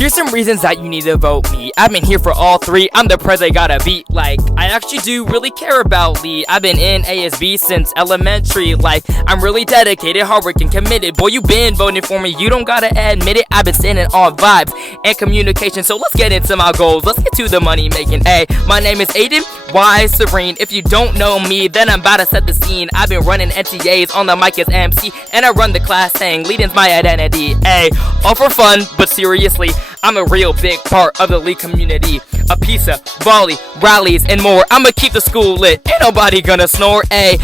Here's some reasons that you need to vote me. I've been here for all three. I'm the prez I gotta beat. Like, I actually do really care about Lee. I've been in ASB since elementary. Like, I'm really dedicated, hardworking, committed. Boy, you been voting for me. You don't gotta admit it. I've been sending all vibes and communication. So let's get into my goals. Let's get to the money making. Hey, my name is Aiden Sarin. If you don't know me, then I'm about to set the scene. I've been running NTAs on the mic as MC, and I run the class saying leading's my identity. Hey, all for fun, but seriously, I'm a real big part of the Lee community. A piece of volley, rallies, and more. I'ma keep the school lit. Ain't nobody gonna snore. Ayy.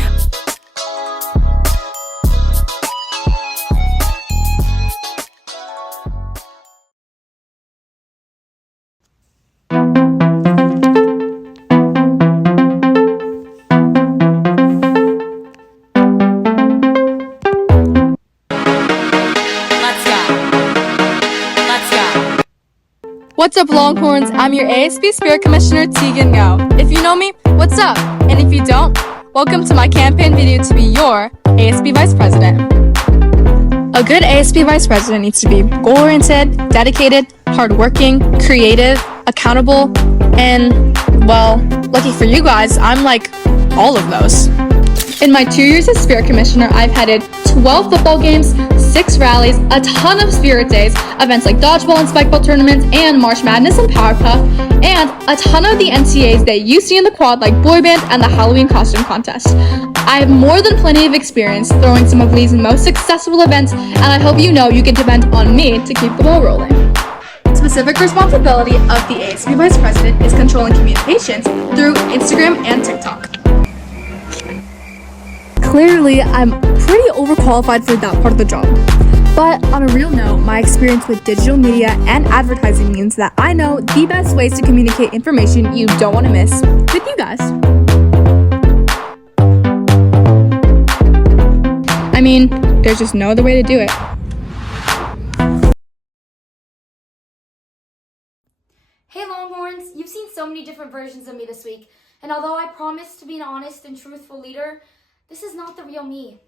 What's up, Longhorns? I'm your ASB Spirit Commissioner, Teagan Ngo. If you know me, what's up? And if you don't, welcome to my campaign video to be your ASB Vice President. A good ASB Vice President needs to be goal-oriented, dedicated, hardworking, creative, accountable, and, well, lucky for you guys, I'm like all of those. In my 2 years as Spirit Commissioner, I've headed 12 football games, 6 rallies, a ton of Spirit Days, events like dodgeball and spikeball tournaments, and March Madness and Powerpuff, and a ton of the NCAs that you see in the quad like Boy Band and the Halloween Costume Contest. I have more than plenty of experience throwing some of Lee's most successful events, and I hope you know you can depend on me to keep the ball rolling. Specific responsibility of the ASB Vice President is controlling communications through Instagram and TikTok. Clearly, I'm pretty overqualified for that part of the job. But on a real note, my experience with digital media and advertising means that I know the best ways to communicate information you don't want to miss with you guys. I mean, there's just no other way to do it. Hey Longhorns, you've seen so many different versions of me this week, and although I promised to be an honest and truthful leader, this is not the real me.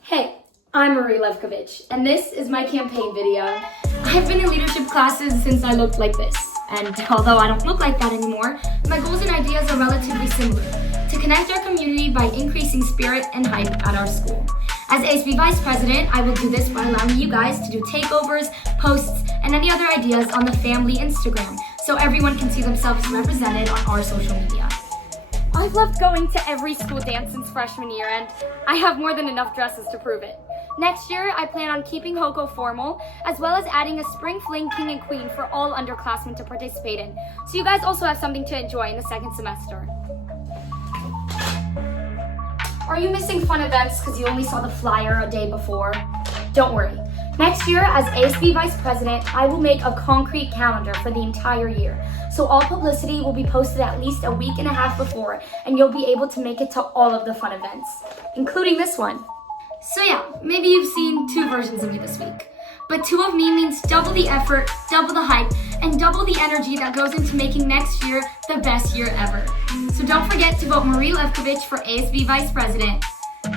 Hey, I'm Levkovich, and this is my campaign video. I've been in leadership classes since I looked like this, and although I don't look like that anymore, my goals and ideas are relatively similar: to connect our community by increasing spirit and hype at our school. As ASB Vice President, I will do this by allowing you guys to do takeovers, posts, and any other ideas on the family Instagram, so everyone can see themselves represented on our social media. I've loved going to every school dance since freshman year, and I have more than enough dresses to prove it. Next year, I plan on keeping Hoko formal, as well as adding a spring fling king and queen for all underclassmen to participate in, so you guys also have something to enjoy in the second semester. Are you missing fun events because you only saw the flyer a day before? Don't worry. Next year, as ASB Vice President, I will make a concrete calendar for the entire year. So all publicity will be posted at least a week and a half before, and you'll be able to make it to all of the fun events, including this one. So yeah, maybe you've seen 2 versions of me this week. But 2 of me means double the effort, double the hype, and double the energy that goes into making next year the best year ever. So don't forget to vote Levkovich for ASB Vice President.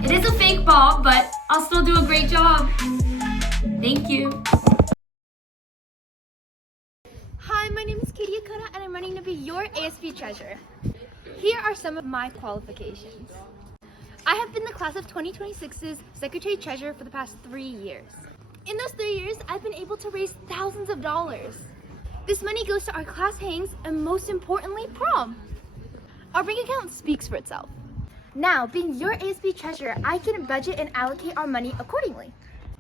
It is a fake ball, but I'll still do a great job. Thank you. Hi, my name is Catie Yokota, and I'm running to be your ASB treasurer. Here are some of my qualifications. I have been the class of 2026's secretary treasurer for the past 3 years. In those 3 years, I've been able to raise thousands of dollars. This money goes to our class hangs and, most importantly, prom. Our bank account speaks for itself. Now, being your ASB treasurer, I can budget and allocate our money accordingly.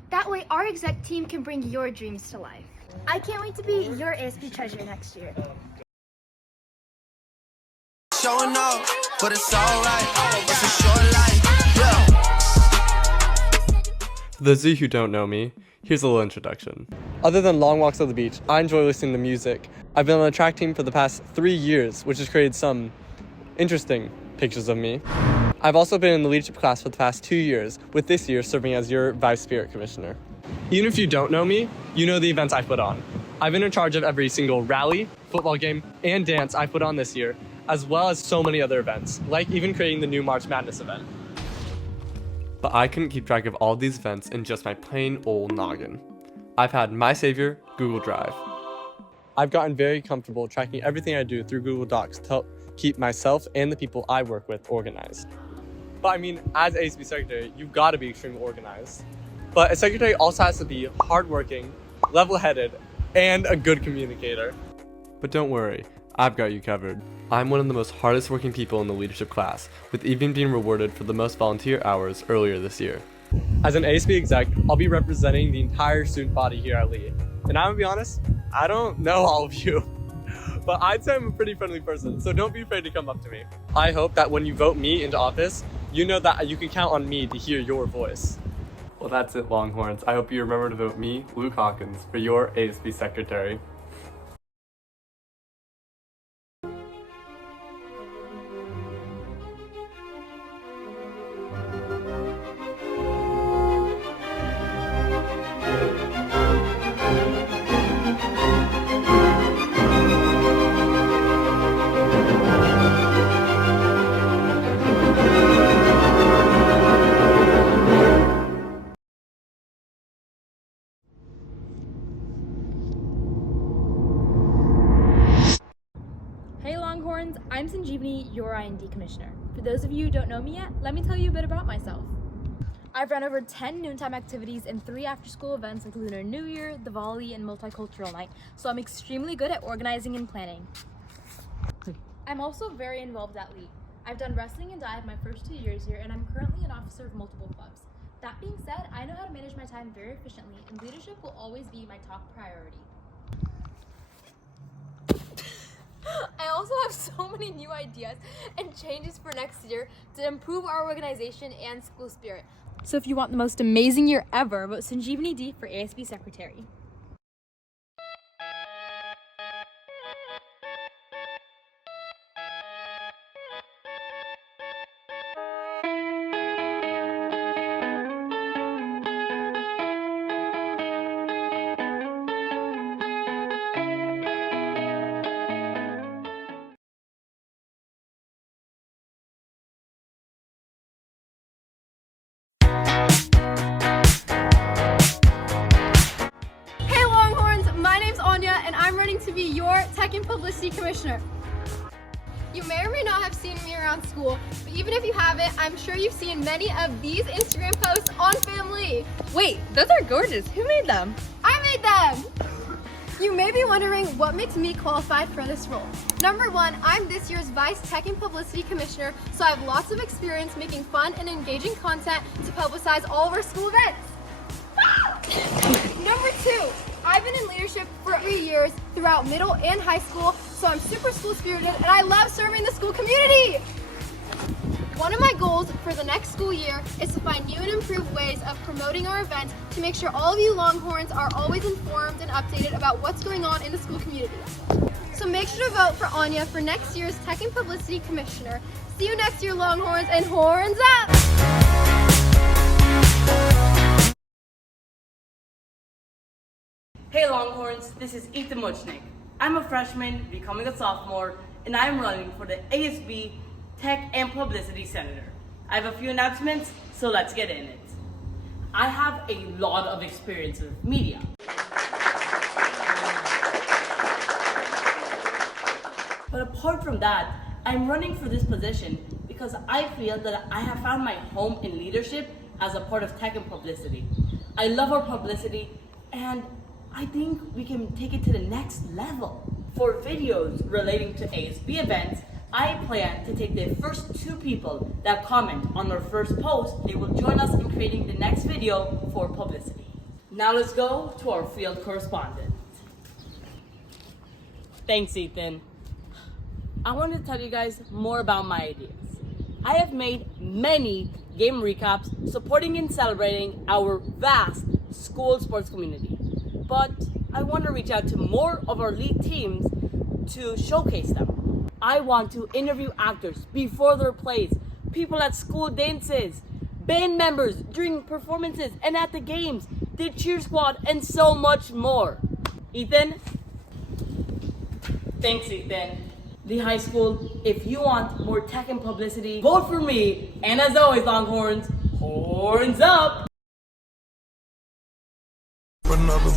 That way, our exec team can bring your dreams to life. I can't wait to be your ASB treasurer next year. Showing off, but it's alright. It's a short life. Yeah. For those of you who don't know me, here's a little introduction. Other than long walks on the beach, I enjoy listening to music. I've been on the track team for the past 3 years, which has created some interesting pictures of me. I've also been in the leadership class for the past 2 years, with this year serving as your Vice Spirit Commissioner. Even if you don't know me, you know the events I put on. I've been in charge of every single rally, football game, and dance I put on this year, as well as so many other events, like even creating the new March Madness event. But I couldn't keep track of all these events in just my plain old noggin. I've had my savior, Google Drive. I've gotten very comfortable tracking everything I do through Google Docs to help keep myself and the people I work with organized. But I mean, as ASB secretary, you've got to be extremely organized. But a secretary also has to be hardworking, level-headed, and a good communicator. But don't worry, I've got you covered. I'm one of the most hardest working people in the leadership class, with even being rewarded for the most volunteer hours earlier this year. As an ASB exec, I'll be representing the entire student body here at Lee. And I'm gonna be honest, I don't know all of you, but I'd say I'm a pretty friendly person, so don't be afraid to come up to me. I hope that when you vote me into office, you know that you can count on me to hear your voice. Well, that's it, Longhorns. I hope you remember to vote me, Luke Hawkins, for your ASB secretary. Hey Longhorns, I'm Sanjeevani, your IND Commissioner. For those of you who don't know me yet, let me tell you a bit about myself. I've run over 10 noontime activities and 3 after-school events like Lunar New Year, Diwali, and Multicultural Night, so I'm extremely good at organizing and planning. I'm also very involved at Lee. I've done wrestling and dive my first 2 years here, and I'm currently an officer of multiple clubs. That being said, I know how to manage my time very efficiently, and leadership will always be my top priority. I also have so many new ideas and changes for next year to improve our organization and school spirit. So if you want the most amazing year ever, vote Sanjeevani D for ASB Secretary. Hey Longhorns, my name's Aanya and I'm running to be your Tech and Publicity Commissioner. You may or may not have seen me around school, but even if you haven't, I'm sure you've seen many of these Instagram posts on Family. Wait, those are gorgeous. Who made them? I made them! You may be wondering what makes me qualified for this role. Number one, I'm this year's Vice Tech and Publicity Commissioner, so I have lots of experience making fun and engaging content to publicize all of our school events. Number two, I've been in leadership for 3 years throughout middle and high school, so I'm super school spirited and I love serving the school community. One of my goals for the next school year is to find new and improved ways of promoting our events to make sure all of you Longhorns are always informed and updated about what's going on in the school community. So make sure to vote for Aanya for next year's Tech and Publicity Commissioner. See you next year, Longhorns, and horns up! Hey Longhorns, this is Aiden Mutchnik. I'm a freshman, becoming a sophomore, and I'm running for the ASB Tech and Publicity Senator. I have a few announcements, so let's get in it. I have a lot of experience with media. But apart from that, I'm running for this position because I feel that I have found my home in leadership as a part of tech and publicity. I love our publicity, and I think we can take it to the next level. For videos relating to ASB events, I plan to take the first 2 people that comment on our first post. They will join us in creating the next video for publicity. Now let's go to our field correspondent. Thanks, Ethan. I want to tell you guys more about my ideas. I have made many game recaps supporting and celebrating our vast school sports community. But I want to reach out to more of our league teams to showcase them. I want to interview actors before their plays, people at school dances, band members during performances and at the games, the cheer squad, and so much more. Ethan? Thanks, Ethan. The high school, if you want more tech and publicity, vote for me. And as always, Longhorns, horns up! Another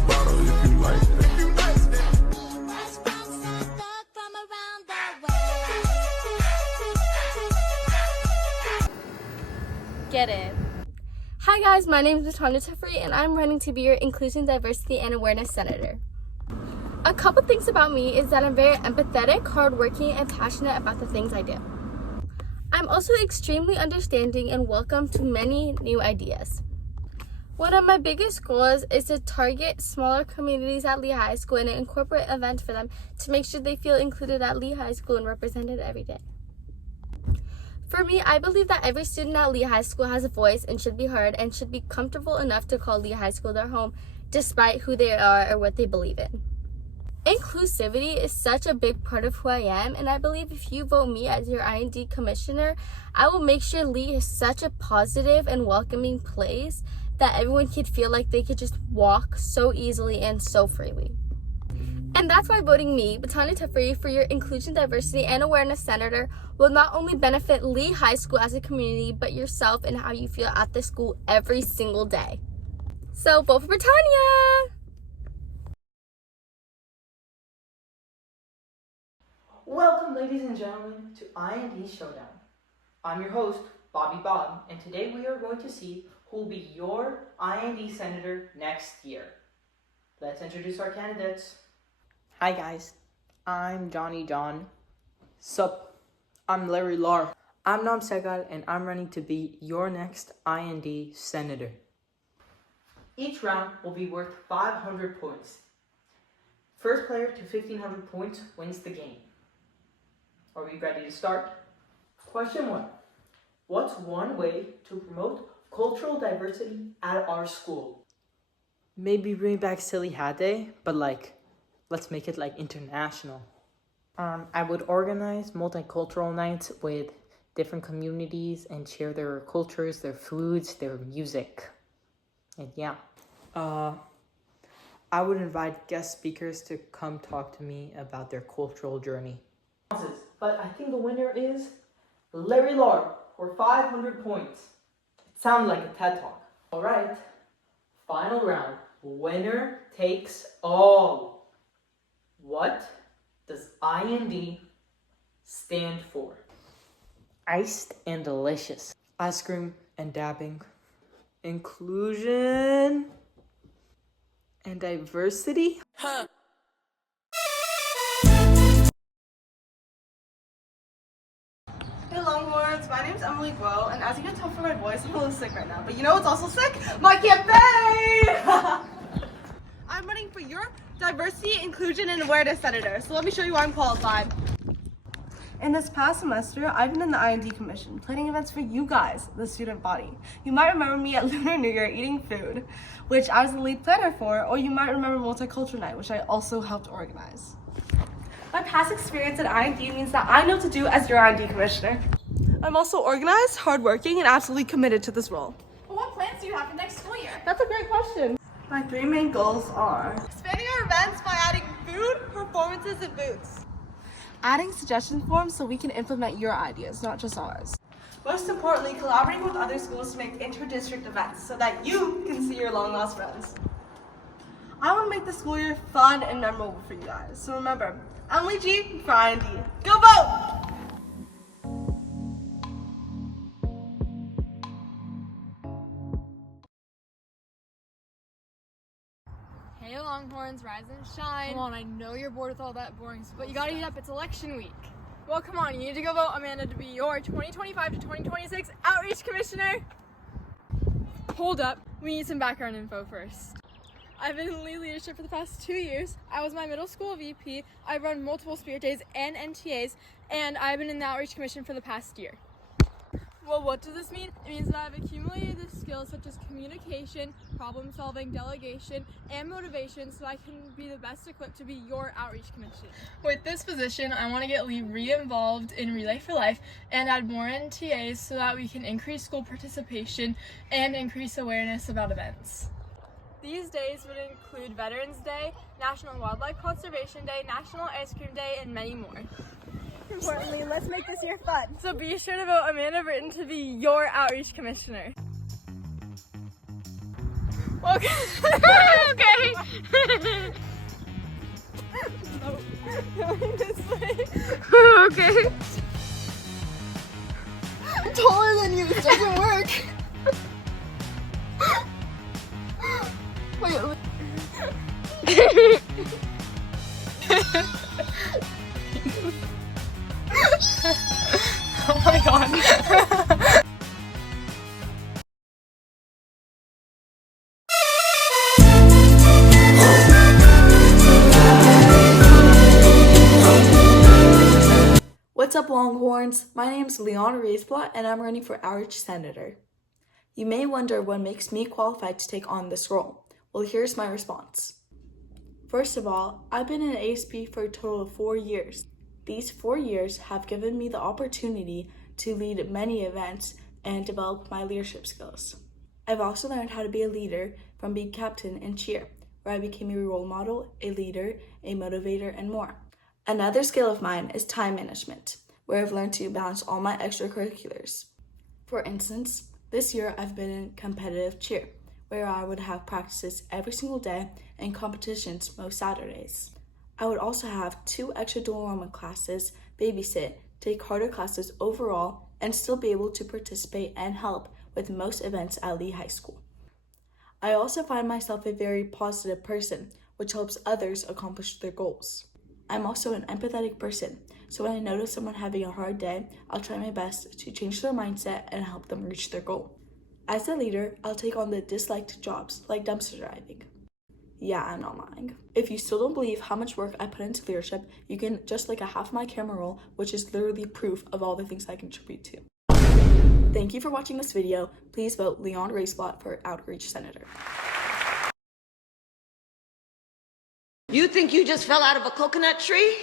guys, my name is Bitania Teferi and I'm running to be your Inclusion, Diversity, and Awareness Senator. A couple things about me is that I'm very empathetic, hardworking, and passionate about the things I do. I'm also extremely understanding and welcome to many new ideas. One of my biggest goals is to target smaller communities at Lee High School and incorporate events for them to make sure they feel included at Lee High School and represented every day. For me, I believe that every student at Lee High School has a voice and should be heard and should be comfortable enough to call Lee High School their home despite who they are or what they believe in. Inclusivity is such a big part of who I am, and I believe if you vote me as your IND commissioner, I will make sure Lee is such a positive and welcoming place that everyone could feel like they could just walk so easily and so freely. And that's why voting me, Bitania Teferi, for your Inclusion, Diversity, and Awareness Senator will not only benefit Lee High School as a community, but yourself and how you feel at the school every single day. So vote for Bitania! Welcome, ladies and gentlemen, to IND Showdown. I'm your host, Bobby Bob, and today we are going to see who will be your IND Senator next year. Let's introduce our candidates. Hi guys, I'm Johnny John. Sup, I'm Larry Lar. I'm Noam Segal, and I'm running to be your next IND Senator. Each round will be worth 500 points. First player to 1,500 points wins the game. Are we ready to start? Question 1. What's one way to promote cultural diversity at our school? Maybe bring back Silly Hat Day, but let's make it international. I would organize multicultural nights with different communities and share their cultures, their foods, their music. And yeah. I would invite guest speakers to come talk to me about their cultural journey. But I think the winner is Larry Lar for 500 points. It sounded like a TED Talk. Alright, final round. Winner takes all. What does IND stand for? Iced and delicious. Ice cream and dabbing. Inclusion and diversity. Hey Longhorns, my name's Emily Guo, and as you can tell from my voice, I'm a little sick right now. But you know what's also sick? My campaign! I'm running for your Diversity, Inclusion, and Awareness Senator, so let me show you why I'm qualified. In this past semester, I've been in the IND Commission, planning events for you guys, the student body. You might remember me at Lunar New Year eating food, which I was the lead planner for, or you might remember Multicultural Night, which I also helped organize. My past experience at IND means that I know what to do as your IND commissioner. I'm also organized, hardworking, and absolutely committed to this role. But what plans do you have for next school year? That's a great question. My 3 main goals are expanding our events by adding food, performances, and booths. Adding suggestion forms so we can implement your ideas, not just ours. Most importantly, collaborating with other schools to make inter-district events so that you can see your long-lost friends. I want to make the school year fun and memorable for you guys. So remember, Emily G for IND. Go vote! Hey Longhorns, rise and shine. Come on, I know you're bored with all that boring stuff, but you gotta eat up, it's election week. Well, come on, you need to go vote Amanda to be your 2025 to 2026 Outreach Commissioner. Hold up, we need some background info first. I've been in leadership for the past 2 years. I was my middle school VP, I've run multiple spirit days and NTAs, and I've been in the Outreach Commission for the past year. Well, what does this mean? It means that I've accumulated the skills such as communication, problem solving, delegation, and motivation so I can be the best equipped to be your outreach commissioner. With this position, I want to get Lee re-involved in Relay for Life and add more NTAs so that we can increase school participation and increase awareness about events. These days would include Veterans Day, National Wildlife Conservation Day, National Ice Cream Day, and many more. Importantly, let's make this year fun. So be sure to vote Amanda Brittain to be your outreach commissioner. Okay. Okay. This way. Okay. I'm taller than you. This doesn't work. Oh my god. What's up, Longhorns? My name's Lian Reyzblat, and I'm running for our senator. You may wonder what makes me qualified to take on this role. Well, here's my response. First of all, I've been in ASB for a total of 4 years. These 4 years have given me the opportunity to lead many events and develop my leadership skills. I've also learned how to be a leader from being captain in cheer, where I became a role model, a leader, a motivator, and more. Another skill of mine is time management, where I've learned to balance all my extracurriculars. For instance, this year I've been in competitive cheer, where I would have practices every single day and competitions most Saturdays. I would also have 2 extra dual enrollment classes, babysit, take harder classes overall, and still be able to participate and help with most events at Lee High School. I also find myself a very positive person, which helps others accomplish their goals. I'm also an empathetic person, so when I notice someone having a hard day, I'll try my best to change their mindset and help them reach their goal. As a leader, I'll take on the disliked jobs like dumpster driving. Yeah, I'm not lying. If you still don't believe how much work I put into leadership, you can just like a half my camera roll, which is literally proof of all the things I contribute to. Thank you for watching this video. Please vote Lian Reyzblat for Outreach Senator. You think you just fell out of a coconut tree?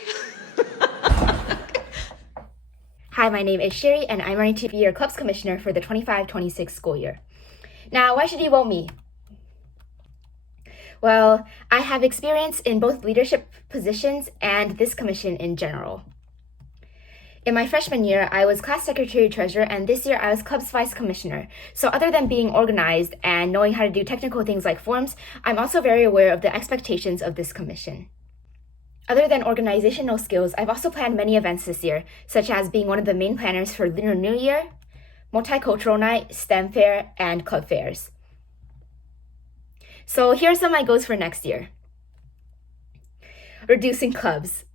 Hi, my name is Sherry, and I'm running to be your clubs commissioner for the 25-26 school year. Now, why should you vote me? Well, I have experience in both leadership positions and this commission in general. In my freshman year, I was class secretary treasurer, and this year I was clubs vice commissioner. So other than being organized and knowing how to do technical things like forms, I'm also very aware of the expectations of this commission. Other than organizational skills, I've also planned many events this year, such as being one of the main planners for Lunar New Year, Multicultural Night, STEM Fair, and club fairs. So here are some of my goals for next year. Reducing clubs.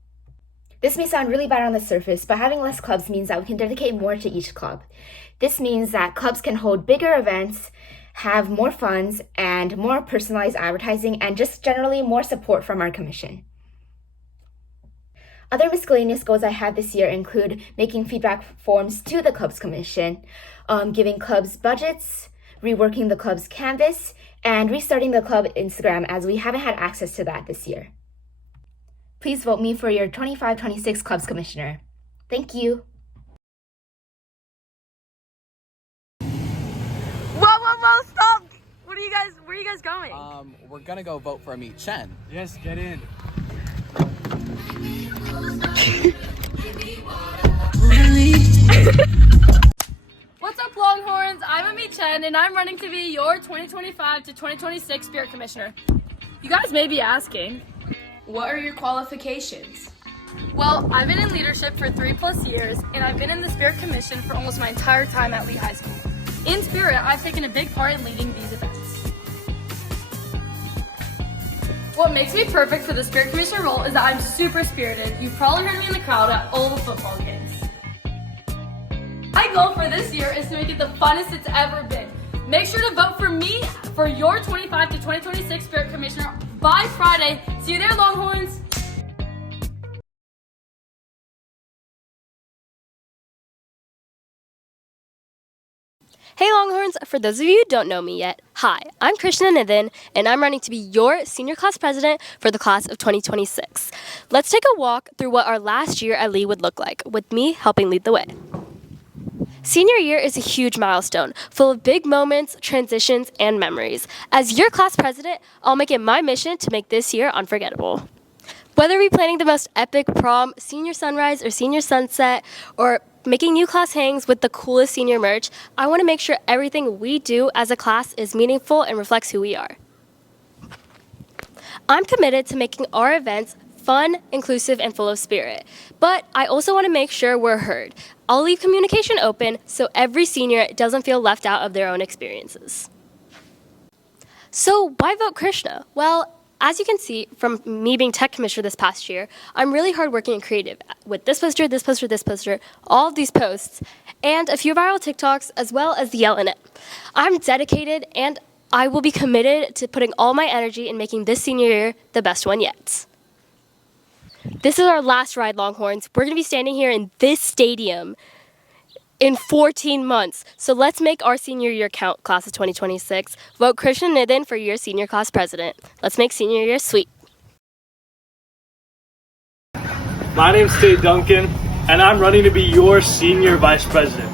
This may sound really bad on the surface, but having less clubs means that we can dedicate more to each club. This means that clubs can hold bigger events, have more funds, and more personalized advertising, and just generally more support from our commission. Other miscellaneous goals I had this year include making feedback forms to the clubs commission, giving clubs budgets, reworking the club's canvas, and restarting the club Instagram as we haven't had access to that this year. Please vote me for your 25-26 clubs commissioner. Thank you. Whoa, stop! Where are you guys going? We're gonna go vote for Amit Chen. Yes, get in. What's up, Longhorns? I'm Amit Chen, and I'm running to be your 2025-2026 Spirit Commissioner. You guys may be asking, what are your qualifications? Well, I've been in leadership for 3+ years, and I've been in the Spirit Commission for almost my entire time at Lee High School. In Spirit, I've taken a big part in leading these events. What makes me perfect for the Spirit Commissioner role is that I'm super spirited. You've probably heard me in the crowd at all the football games. My goal for this year is to make it the funnest it's ever been. Make sure to vote for me for your 25-2026 Spirit Commissioner by Friday. See you there, Longhorns! Hey Longhorns, for those of you who don't know me yet, hi, I'm Krishna Nithin, and I'm running to be your senior class president for the class of 2026. Let's take a walk through what our last year at Lee would look like, with me helping lead the way. Senior year is a huge milestone, full of big moments, transitions, and memories. As your class president, I'll make it my mission to make this year unforgettable. Whether we're planning the most epic prom, senior sunrise, or senior sunset, or making new class hangs with the coolest senior merch, I want to make sure everything we do as a class is meaningful and reflects who we are. I'm committed to making our events fun, inclusive, and full of spirit. But I also want to make sure we're heard. I'll leave communication open so every senior doesn't feel left out of their own experiences. So why vote Krishna? Well, As you can see from me being tech commissioner this past year, I'm really hardworking and creative with this poster, this poster, this poster, all of these posts, and a few viral TikToks, as well as the Yell in it. I'm dedicated, and I will be committed to putting all my energy in making this senior year the best one yet. This is our last ride, Longhorns. We're going to be standing here in this stadium in 14 months. So let's make our senior year count, class of 2026. Vote Krishna Nithin for your senior class president. Let's make senior year sweet. My name's Tate Duncan, and I'm running to be your senior vice president.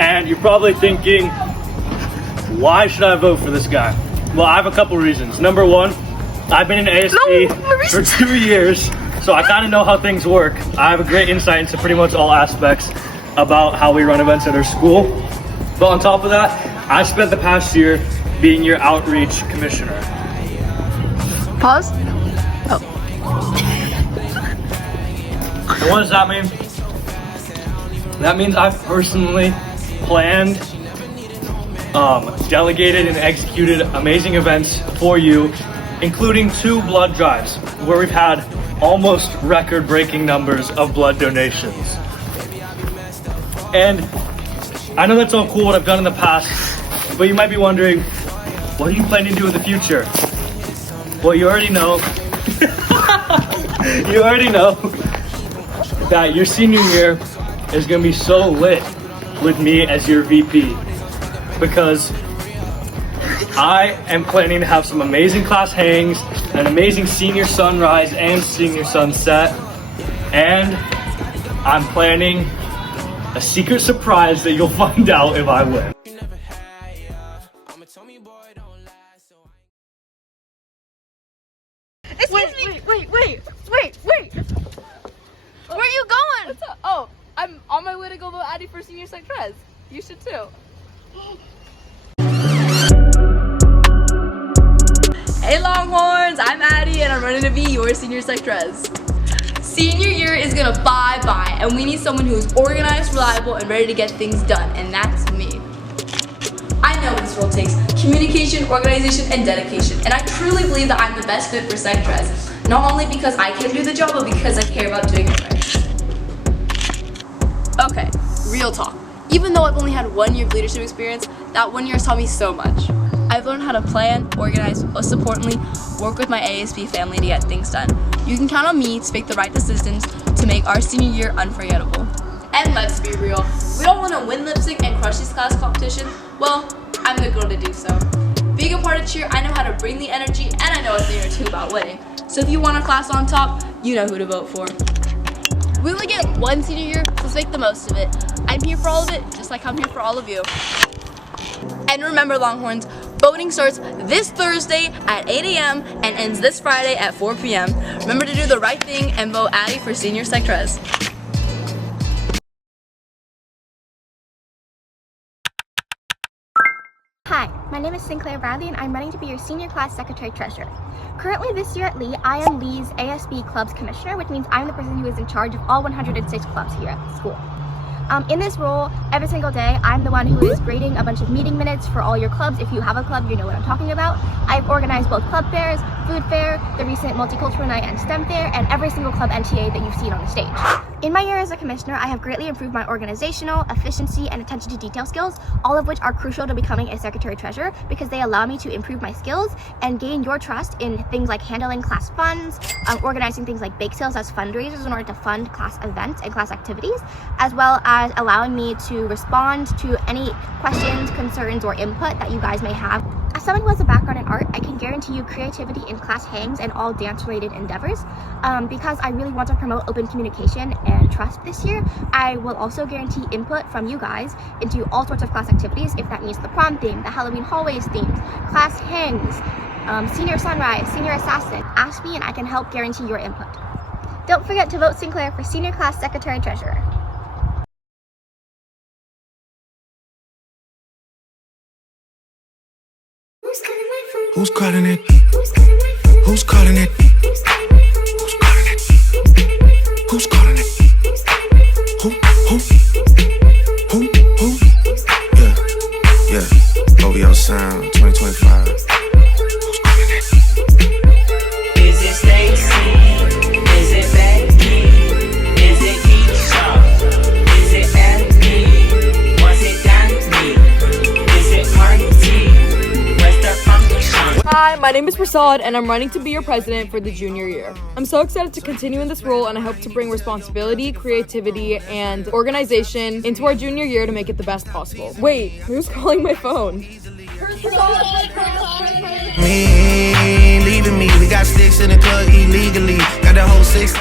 And you're probably thinking, why should I vote for this guy? Well, I have a couple reasons. Number one, I've been in ASB for 2 years, so I kind of know how things work. I have a great insight into pretty much all aspects about how we run events at our school. But on top of that, I spent the past year being your outreach commissioner. Pause. Oh. And what does that mean? That means I've personally planned, delegated, and executed amazing events for you, including 2 blood drives, where we've had almost record-breaking numbers of blood donations. And I know that's all cool what I've done in the past, but you might be wondering, what are you planning to do in the future? Well, you already know. You already know that your senior year is going to be so lit with me as your VP, because I am planning to have some amazing class hangs, an amazing senior sunrise and senior sunset, and I'm planning a secret surprise that you'll find out if I win. Wait. Where are you going? What's up? Oh, I'm on my way to go vote Addie for senior sec pres. You should too. Hey Longhorns, I'm Addie and I'm running to be your senior sec pres. Senior year is gonna bye-bye, and we need someone who's organized, reliable, and ready to get things done, and that's me. I know what this role takes: communication, organization, and dedication, and I truly believe that I'm the best fit for sec pres, not only because I can do the job, but because I care about doing it right. Okay, real talk. Even though I've only had 1 year of leadership experience, that 1 year has taught me so much. I've learned how to plan, organize, but most importantly, work with my ASB family to get things done. You can count on me to make the right decisions to make our senior year unforgettable. And let's be real, we don't want to win lip sync and crush these class competitions. Well, I'm the girl to do so. Being a part of cheer, I know how to bring the energy, and I know a thing or two about winning. So if you want a class on top, you know who to vote for. We only get 1 senior year, so let's make the most of it. I'm here for all of it, just like I'm here for all of you. And remember, Longhorns, voting starts this Thursday at 8 a.m. and ends this Friday at 4 p.m. Remember to do the right thing and vote Addie for senior sec pres. Hi, my name is Sinclair Bradley and I'm running to be your senior class secretary treasurer. Currently this year at Lee, I am Lee's ASB clubs commissioner, which means I'm the person who is in charge of all 106 clubs here at the school. In this role, every single day, I'm the one who is grading a bunch of meeting minutes for all your clubs. If you have a club, you know what I'm talking about. I've organized both club fairs, food fair, the recent multicultural night and STEM fair, and every single club NTA that you've seen on the stage. In my year as a commissioner, I have greatly improved my organizational, efficiency, and attention to detail skills, all of which are crucial to becoming a secretary-treasurer because they allow me to improve my skills and gain your trust in things like handling class funds, organizing things like bake sales as fundraisers in order to fund class events and class activities, as well as allowing me to respond to any questions, concerns, or input that you guys may have. As someone who has a background in art, I can guarantee you creativity in class hangs and all dance-related endeavors. Because I really want to promote open communication and trust this year, I will also guarantee input from you guys into all sorts of class activities, if that means the prom theme, the Halloween hallways themes, class hangs, senior sunrise, senior assassin. Ask me and I can help guarantee your input. Don't forget to vote Sinclair for senior class secretary treasurer. Who's calling it? Who's calling it? Who's calling it? Who's calling it? Who? Yeah. OVO Sound 2025. Who's calling it? my name is Prasad, and I'm running to be your president for the junior year. I'm so excited to continue in this role, and I hope to bring responsibility, creativity, and organization into our junior year to make it the best possible. Wait, who's calling my phone? Me, leaving me. We got sticks in the club illegally. Got the whole 6.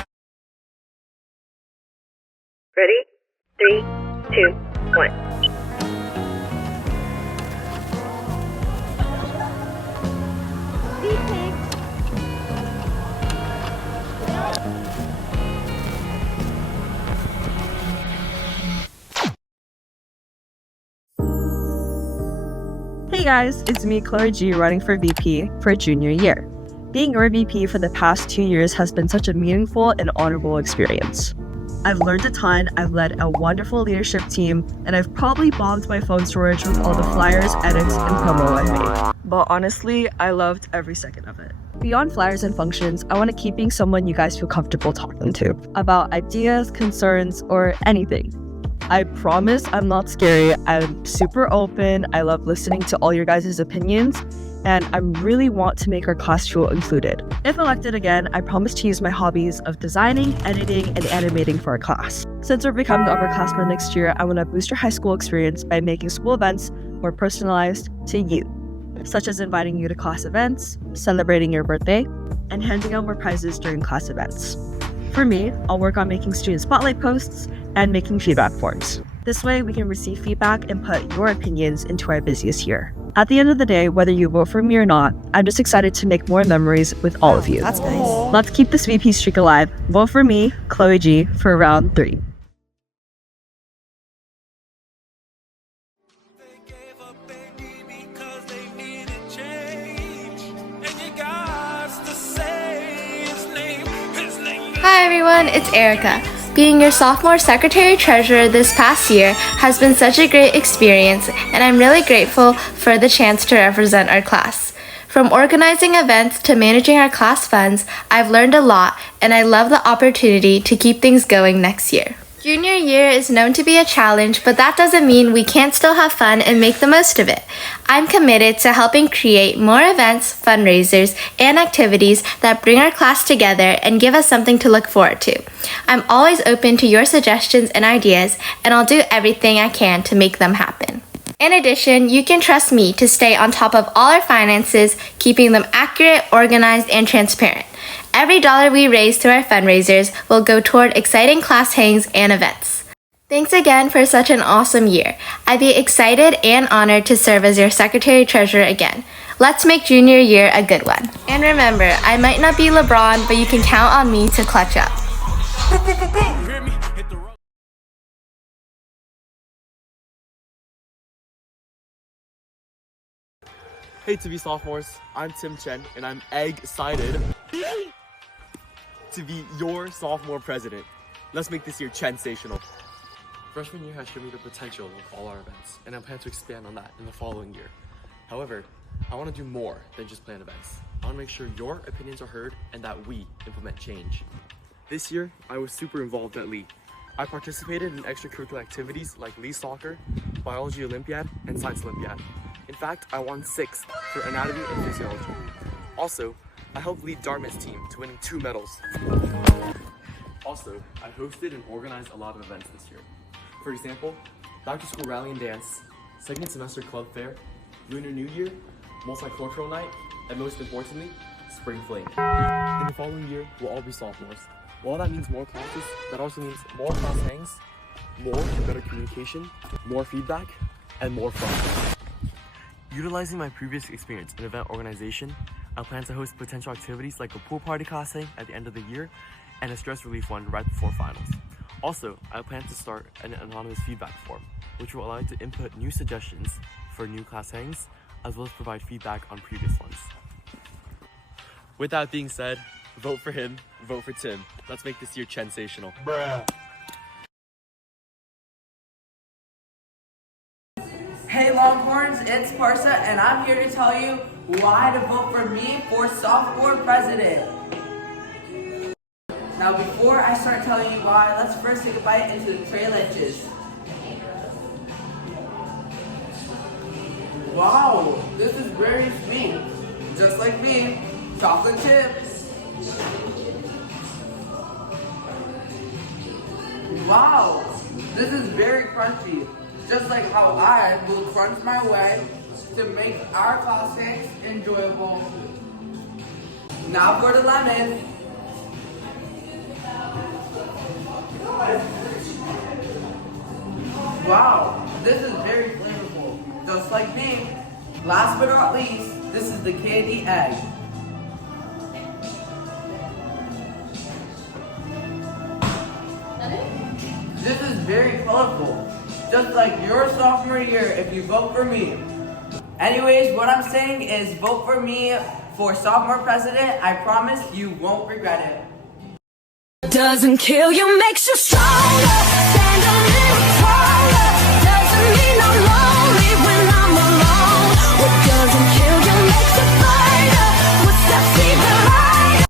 Ready? 3, 2, 1. Hey guys, it's me, Chloe G, running for VP for junior year. Being your VP for the past 2 years has been such a meaningful and honorable experience. I've learned a ton, I've led a wonderful leadership team, and I've probably bombed my phone storage with all the flyers, edits, and promo I've made. But honestly, I loved every second of it. Beyond flyers and functions, I want to keep being someone you guys feel comfortable talking to about ideas, concerns, or anything. I promise I'm not scary. I'm super open. I love listening to all your guys' opinions, and I really want to make our class feel included. If elected again, I promise to use my hobbies of designing, editing, and animating for our class. Since we're becoming upperclassmen next year, I want to boost your high school experience by making school events more personalized to you, such as inviting you to class events, celebrating your birthday, and handing out more prizes during class events. For me, I'll work on making student spotlight posts and making feedback forms. This way, we can receive feedback and put your opinions into our busiest year. At the end of the day, whether you vote for me or not, I'm just excited to make more memories with all of you. That's nice. Let's keep this VP streak alive. Vote for me, Chloe G, for round 3. Hi everyone, it's Erica. Being your sophomore secretary-treasurer this past year has been such a great experience, and I'm really grateful for the chance to represent our class. From organizing events to managing our class funds, I've learned a lot, and I love the opportunity to keep things going next year. Junior year is known to be a challenge, but that doesn't mean we can't still have fun and make the most of it. I'm committed to helping create more events, fundraisers, and activities that bring our class together and give us something to look forward to. I'm always open to your suggestions and ideas, and I'll do everything I can to make them happen. In addition, you can trust me to stay on top of all our finances, keeping them accurate, organized, and transparent. Every dollar we raise through our fundraisers will go toward exciting class hangs and events. Thanks again for such an awesome year. I'd be excited and honored to serve as your secretary-treasurer again. Let's make junior year a good one. And remember, I might not be LeBron, but you can count on me to clutch up. Hey to be sophomores, I'm Tim Chen, and I'm excited to be your sophomore president. Let's make this year Chen-sational. Freshman year has shown me the potential of all our events, and I plan to expand on that in the following year. However, I want to do more than just plan events. I want to make sure your opinions are heard and that we implement change. This year, I was super involved at Lee. I participated in extracurricular activities like Lee Soccer, Biology Olympiad, and Science Olympiad. In fact, I won 6th for Anatomy and Physiology. Also, I helped lead Dartmouth's team to winning 2 medals. Also, I hosted and organized a lot of events this year. For example, Back to School Rally and Dance, Second Semester Club Fair, Lunar New Year, Multicultural Night, and most importantly, Spring Fling. In the following year, we'll all be sophomores. While that means more classes, that also means more class hangs, more and better communication, more feedback, and more fun. Utilizing my previous experience in event organization, I plan to host potential activities like a pool party class hang at the end of the year and a stress relief one right before finals. Also, I plan to start an anonymous feedback form, which will allow you to input new suggestions for new class hangs, as well as provide feedback on previous ones. With that being said, vote for him, vote for Tim. Let's make this year Chen-sational. Bruh. Hey Longhorns, it's Parsa, and I'm here to tell you why to vote for me for sophomore president. Now before I start telling you why, let's first take a bite into the tres leches. Wow, this is very sweet. just like me, chocolate chips. Wow, this is very crunchy, just like how I will crunch my way to make our classics enjoyable. Now for the lemon. Wow, this is very flavorful, just like me. Last but not least, this is the candy egg. This is very colorful, just like your sophomore year if you vote for me. Anyways, what I'm saying is vote for me for sophomore president. I promise you won't regret it. Doesn't kill you, makes you stronger. Stand a little taller. Doesn't mean I'm lonely when I'm alone. What doesn't kill you makes you fighter. What steps even lighter.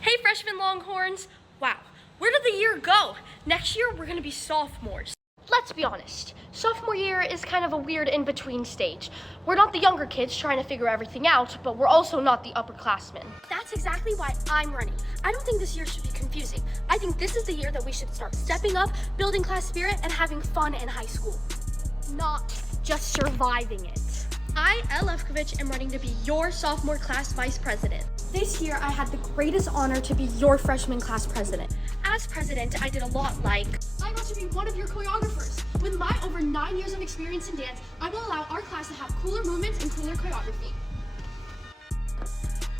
Hey, freshman Longhorns! Wow, where did the year go? Next year, we're gonna be sophomores. Let's be honest, sophomore year is kind of a weird in-between stage. We're not the younger kids trying to figure everything out, but we're also not the upperclassmen. That's exactly why I'm running. I don't think this year should be confusing. I think this is the year that we should start stepping up, building class spirit, and having fun in high school. Not just surviving it. I, Levkovich, am running to be your sophomore class vice president. This year, I had the greatest honor to be your freshman class president. As president, I did a lot like, I got to be one of your choreographers. With my over 9 years of experience in dance, I will allow our class to have cooler movements and cooler choreography.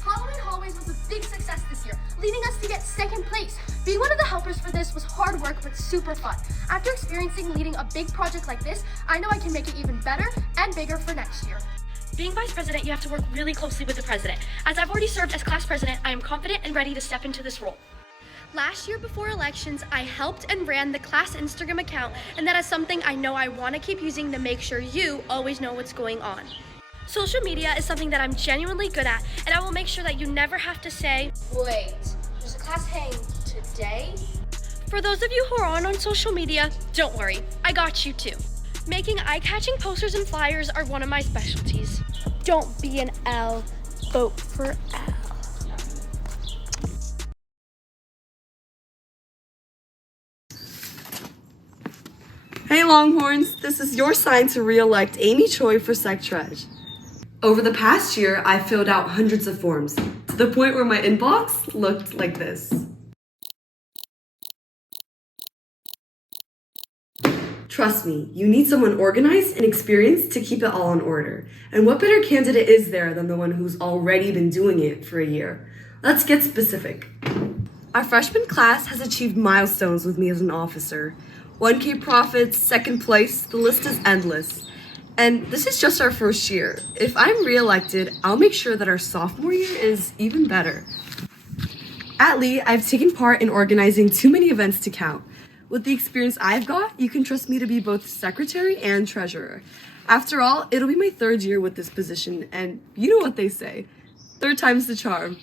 Halloween Hallways was a big success this year, leading us to get second place. Being one of the helpers for this was hard work, but super fun. After experiencing leading a big project like this, I know I can make it even better and bigger for next year. Being vice president, you have to work really closely with the president. As I've already served as class president, I am confident and ready to step into this role. Last year before elections, I helped and ran the class Instagram account, and that is something I know I want to keep using to make sure you always know what's going on. Social media is something that I'm genuinely good at, and I will make sure that you never have to say, wait, there's a class hang today? For those of you who are on social media, don't worry, I got you too. Making eye-catching posters and flyers are one of my specialties. Don't be an L, vote for L. Hey Longhorns, this is your sign to re-elect Amy Choi for Sec Trej. Over the past year, I filled out hundreds of forms, to the point where my inbox looked like this. Trust me, you need someone organized and experienced to keep it all in order. And what better candidate is there than the one who's already been doing it for a year? Let's get specific. Our freshman class has achieved milestones with me as an officer. 1K profits, second place, the list is endless. And this is just our first year. If I'm re-elected, I'll make sure that our sophomore year is even better. At Lee, I've taken part in organizing too many events to count. With the experience I've got, you can trust me to be both secretary and treasurer. After all, it'll be my third year with this position, and you know what they say, third time's the charm.